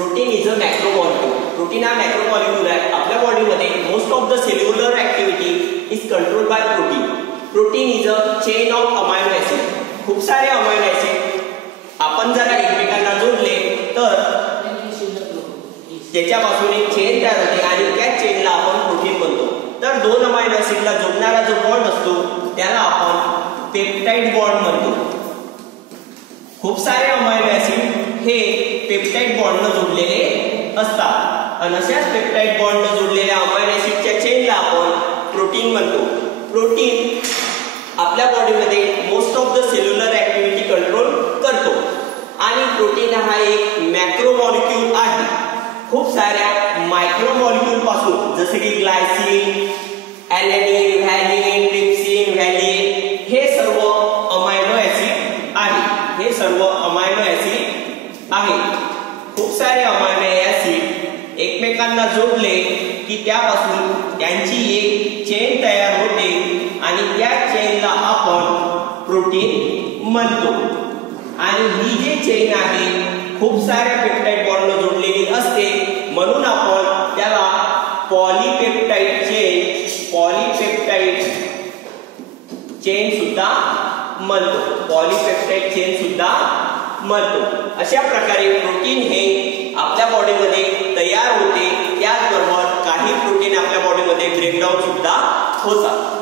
Protein is a macromolecule. Protein हा macromolecule आहे. आपल्या बॉडीमध्ये most of the cellular activity is controlled by protein. Protein is a chain of amino acid. खूप सारे amino acid आपण जर एकमेकांना जोडले तर त्याच्यापासून एक चेन तयार होते आणि त्या चेनला आपण प्रोटीन म्हणतो. तर दोन अमायनो ऍसिडला जोडणारा जो बॉन्ड असतो त्याला आपण पेप्टाइड बॉन्ड म्हणतो. खूप सारे अमायनो ऍसिड हे पेप्टाइड बॉन्डने जोडलेले असतात आणि अशाच पेप्टाइड बॉन्डने जोडलेल्या अमायनो ऍसिडच्या चेनला आपण प्रोटीन म्हणतो. प्रोटीन आपल्या बॉडीमध्ये most of the cellular activity control करतो आणि प्रोटीन हा एक मॅक्रोमॉलिक्यूल आहे. खूप साऱ्या मायक्रोमॉलिक्यूल पासून जसे की ग्लायसिन, ॲलेनिन, व्हॅलिन, ट्रिप्सिन, व्हॅलिन हे सर्व अमायनो ऍसिड आहे. हे सर्व अमायनो ऍसिड आहेत. खूप सारे अमायनो ऍसिड एकमेकांना जोडले की त्यापासून त्यांची एक चेन तयार होते आणि त्या चेनला आपण प्रोटीन म्हणतो. आणि ही जी चेन आहे खूप साऱ्या पेप्टाइड बॉन्डने जोडलेली असते म्हणून आपण त्याला पॉलीपेप्टाइड चेन सुद्धा म्हणतो. पॉलीपेप्टाइड चेन सुद्धा म्हणतो. अशा प्रकारे प्रोटीन हे आपल्या बॉडीमध्ये तयार होते. त्याचबरोबर काही प्रोटीन आपल्या बॉडीमध्ये ब्रेकडाऊन सुद्धा होतात.